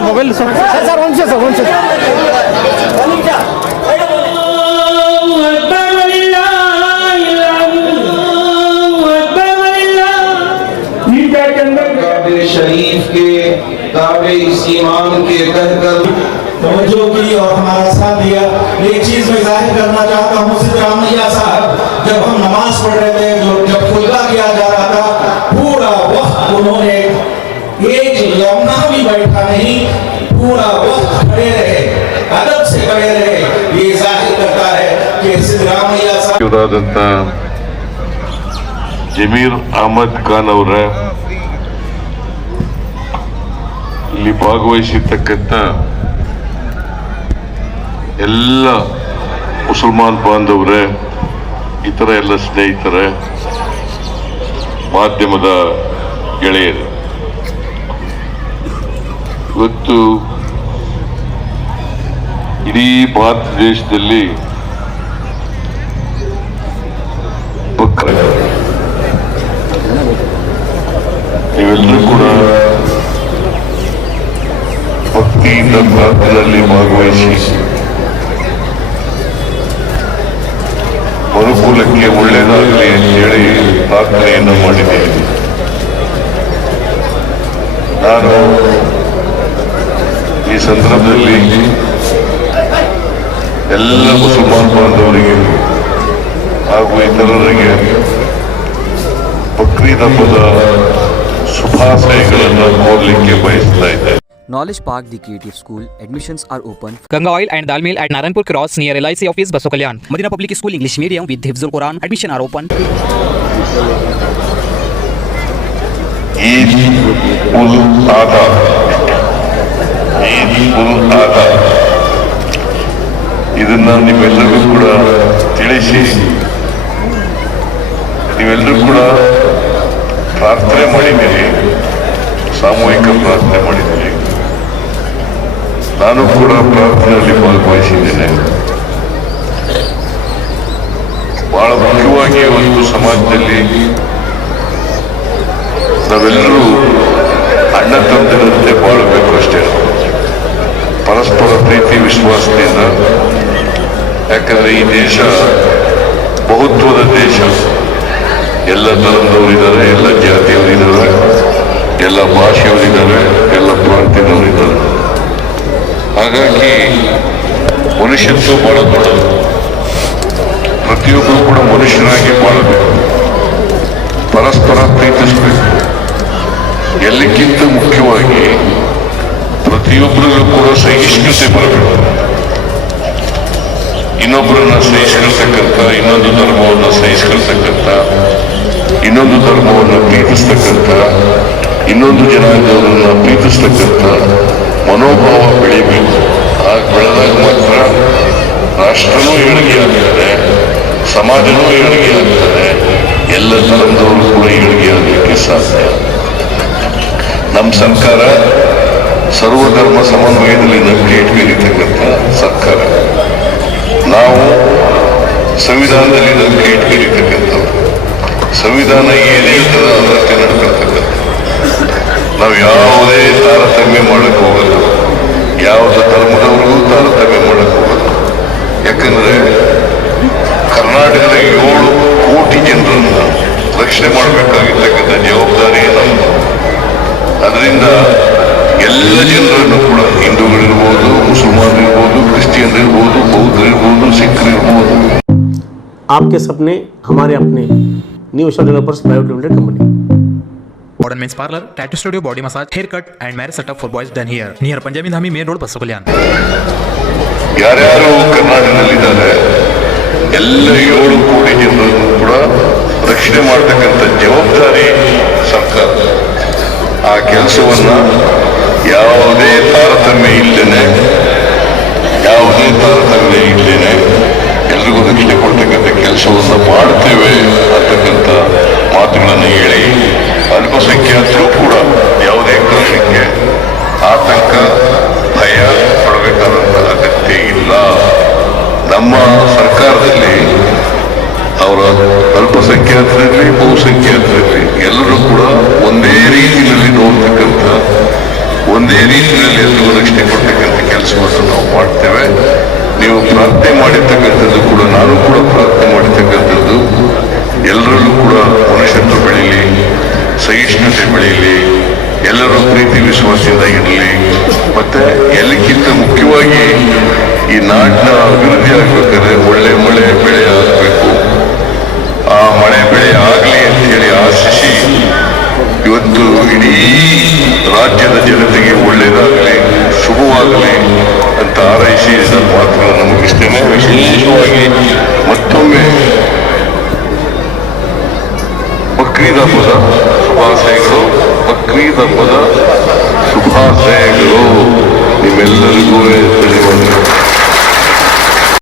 Mobile sir शरीफ के काबे ईमान के कहकर तवज्जो की और हमारा साथ दिया। एक चीज मैं जाहिर करना चाहता हूँ, सिद्धरामैया साहब जब हम नमाज पढ़ रहे थे, जब खुतबा किया जा रहा था, पूरा वक्त उन्होंने एक लम्हा भी बैठा नहीं, पूरा वक्त खड़े रहे, अदब से खड़े रहे। ये जाहिर करता है कि सिद्धरामैया साहब ಜಮೀರ್ ಅಹಮದ್ ಖಾನ್ ಅವರ ಇಲ್ಲಿ ಭಾಗವಹಿಸಿರ್ತಕ್ಕಂಥ ಎಲ್ಲ ಮುಸಲ್ಮಾನ್ ಬಾಂಧವರೇ, ಇತರ ಎಲ್ಲ ಸ್ನೇಹಿತರೆ, ಮಾಧ್ಯಮದ ಗೆಳೆಯರು, ಇವತ್ತು ಇಡೀ ಭಾರತ ದೇಶದಲ್ಲಿ ನೀವೆಲ್ಲರೂ ಕೂಡ ಭಕ್ತಿಯಿಂದ ಪ್ರಾರ್ಥನೆಯಲ್ಲಿ ಭಾಗವಹಿಸಿ ಮನುಕುಲಕ್ಕೆ ಒಳ್ಳೆಯದಾಗಲಿ ಅಂತ ಹೇಳಿ ಪ್ರಾರ್ಥನೆಯನ್ನು ಮಾಡಿದ್ದೇನೆ. ನಾನು ಈ ಸಂದರ್ಭದಲ್ಲಿ ಎಲ್ಲ ಮುಸಲ್ಮಾನ್ ಬಾಂಧವರಿಗೆ ಹಾಗೂ ಇತರರಿಗೆ ಬಕ್ರೀದ್ ಹಬ್ಬದ ಶುಭಾಶಯಗಳನ್ನು ಕೋರಲಿಕ್ಕೆ ಬಯಸ್ತಾ ಇದ್ದೇನೆ. Knowledge Park, the Creative School. Admissions are open. Ganga Oil and Dal Mill at Naranpur Cross near LIC Office, Baso Kalyan. Madina Public School English Medium with Hifzul Quran. Admission are open. Eid ul Adha. Eid ul Adha. ಇದನ್ನ ನೀವೆಲ್ಲರಿಗೂ ಕೂಡ ತಿಳಿಸಿ, ನೀವೆಲ್ಲರೂ ಕೂಡ ಪ್ರಾರ್ಥನೆ ಮಾಡಿದ್ದೀರಿ, ಸಾಮೂಹಿಕ ಪ್ರಾರ್ಥನೆ ಮಾಡಿದ್ದೀರಿ. ನಾನು ಕೂಡ ಪ್ರಾರ್ಥನೆಯಲ್ಲಿ ಭಾಗವಹಿಸಿದ್ದೇನೆ. ಬಹಳ ಮುಖ್ಯವಾಗಿ ಒಂದು ಸಮಾಜದಲ್ಲಿ ನಾವೆಲ್ಲರೂ ಅಣ್ಣ ತಮ್ಮಂದಿರಂತೆ ಬಾಳಬೇಕು ಅಷ್ಟೇ, ಪರಸ್ಪರ ಪ್ರೀತಿ ವಿಶ್ವಾಸದಿಂದ. ಯಾಕಂದ್ರೆ ಈ ದೇಶ ಬಹುತ್ವದ ದೇಶ, ಎಲ್ಲ ಧರ್ಮದವರಿದ್ದಾರೆ, ಎಲ್ಲ ಜಾತಿಯವರಿದ್ದಾರೆ, ಎಲ್ಲ ಭಾಷೆಯವರಿದ್ದಾರೆ, ಎಲ್ಲ ಪ್ರಾಂತ್ಯದವರಿದ್ದಾರೆ. ಹಾಗಾಗಿ ಮನುಷ್ಯತ್ವ ಬಹಳ ದೊಡ್ಡದು. ಪ್ರತಿಯೊಬ್ಬರು ಕೂಡ ಮನುಷ್ಯನಾಗಿ ಬಾಳಬೇಕು, ಪರಸ್ಪರ ಪ್ರೀತಿಸಬೇಕು. ಎಲ್ಲಕ್ಕಿಂತ ಮುಖ್ಯವಾಗಿ ಪ್ರತಿಯೊಬ್ಬರಿಗೂ ಕೂಡ ಸಹಿಷ್ಣುತೆ ಬರಬೇಕು. ಇನ್ನೊಬ್ಬರನ್ನ ಸಹಿಸ್ಕೊಳ್ತಕ್ಕಂಥ, ಇನ್ನೊಂದು ಧರ್ಮವನ್ನು ಸಹಿಸ್ಕೊಳ್ತಕ್ಕಂಥ, ಇನ್ನೊಂದು ಧರ್ಮವನ್ನು ಪ್ರೀತಿಸ್ತಕ್ಕಂಥ, ಇನ್ನೊಂದು ಜನಾಂಗದವರನ್ನ ಪ್ರೀತಿಸ್ತಕ್ಕಂಥ ಮನೋಭಾವ ಬೆಳಿಬೇಕು. ಹಾಗೆ ಬೆಳೆದಾಗ ಮಾತ್ರ ರಾಷ್ಟ್ರನೂ ಏಳಿಗೆ ಆಗ್ತದೆ, ಸಮಾಜನೂ ಏಳಿಗೆ ಆಗ್ತದೆ, ಎಲ್ಲ ಧರ್ಮದವರು ಕೂಡ ಏಳಿಗೆ ಆಗಲಿಕ್ಕೆ ಸಾಧ್ಯ. ನಮ್ಮ ಸರ್ಕಾರ ಸರ್ವಧರ್ಮ ಸಮನ್ವಯದಲ್ಲಿ ನಂಬಿಕೆ ಇಟ್ಕೊಂಡಿರ್ತಕ್ಕಂಥ ಸರ್ಕಾರ. ನಾವು ಸಂವಿಧಾನದಲ್ಲಿ ನಂಬಿಕೆ ಇಟ್ಕೊಂಡಿರ್ತಕ್ಕಂಥವ್ರು. ಸಂವಿಧಾನ ಏನೇ ಹೇಳ್ತದೆ ಅದಕ್ಕೆ ನಡ್ಕೊಳ್ತಕ್ಕಂಥ. ನಾವು ಯಾವುದೇ ತಾರತಮ್ಯ ಮಾಡಕ್ಕೆ ಹೋಗಲ್ಲ, ಯಾವುದೇ ಧರ್ಮದವ್ರಿಗೂ ತಾರತಮ್ಯ ಮಾಡಕ್ಕೆ ಹೋಗಲ್ಲ. ಯಾಕಂದ್ರೆ ಕರ್ನಾಟಕದ 7 ಕೋಟಿ ಜನರನ್ನ ರಕ್ಷಣೆ ಮಾಡಬೇಕಾಗಿರ್ತಕ್ಕಂಥ ಜವಾಬ್ದಾರಿ ನಮ್ಮದು. ಅದರಿಂದ ಎಲ್ಲ ಜನರನ್ನು ಕೂಡ, ಹಿಂದೂಗಳಿರ್ಬೋದು, ಮುಸಲ್ಮಾನರಿರ್ಬೋದು, ಕ್ರಿಶ್ಚಿಯನ್ರಿರ್ಬೋದು, ಬೌದ್ಧರಿರ್ಬೋದು, ಸಿಖ್ರಿರ್ಬೋದು. आपके सपने हमारे अपने. New Usha developers private limited company. Modern Men's Parlor, Tattoo Studio, Body Massage, Haircut and Marriage Setup for boys done here. Near Punjabi Dhami Main Road, Baso Kalyan. ಯಾರ್ಯಾರು ಕರ್ನಾಟಕದಲ್ಲಿದ್ದಾರೆ ಎಲ್ಲ 7 ಕೋಟಿ ಜನರನ್ನು ಕೂಡ ರಕ್ಷಣೆ ಮಾಡತಕ್ಕಂಥ ಜವಾಬ್ದಾರಿ ಸರ್ಕಾರ. ಆ ಕೆಲಸವನ್ನ ಯಾವುದೇ ತಾರತಮ್ಯ ಇಲ್ಲದೇನೆ ಎಲ್ರಿಗೂ ರಕ್ಷಣೆ ಕೊಡ್ತಕ್ಕಂಥ ಕೆಲಸವನ್ನ ಮಾಡ್ತೇವೆ ಅಂತಕ್ಕಂಥ ಮಾತುಗಳನ್ನು ಹೇಳಿ, ಅಲ್ಪಸಂಖ್ಯಾತರು ಕೂಡ ಯಾವುದೇ ಕಾರಣಕ್ಕೆ ಆತಂಕ ಭಯ ಪಡಬೇಕಾದಂಥ ಅಗತ್ಯ ಇಲ್ಲ. ನಮ್ಮ ಸರ್ಕಾರದಲ್ಲಿ ಅವರ ಅಲ್ಪಸಂಖ್ಯಾತರಲ್ಲಿ ಬಹುಸಂಖ್ಯಾತರಲ್ಲಿ ಸಹಿಷ್ಣುತೆ ಬೆಳೆಯಲಿ, ಎಲ್ಲರೂ ಪ್ರೀತಿ ವಿಶ್ವಾಸದಿಂದ ಇರಲಿ. ಮತ್ತೆ ಎಲ್ಲಕ್ಕಿಂತ ಮುಖ್ಯವಾಗಿ ಈ ನಾಡಿನ ಅಭಿವೃದ್ಧಿ ಆಗ್ಬೇಕಾದ್ರೆ ಒಳ್ಳೆ ಮಳೆ ಬೆಳೆ ಆಗಬೇಕು. ಆ ಮಳೆ ಬೆಳೆ ಆಗಲಿ ಅಂತ ಹೇಳಿ ಆಶಿಸಿ ಇವತ್ತು ಇಡೀ ರಾಜ್ಯದ ಜನತೆಗೆ ಒಳ್ಳೆಯದಾಗಲಿ, ಶುಭವಾಗಲಿ ಅಂತ ಹಾರೈಸಿ ನನ್ನ ಮಾತುಗಳನ್ನು ಮುಗಿಸ್ತೇನೆ. ವಿಶೇಷವಾಗಿ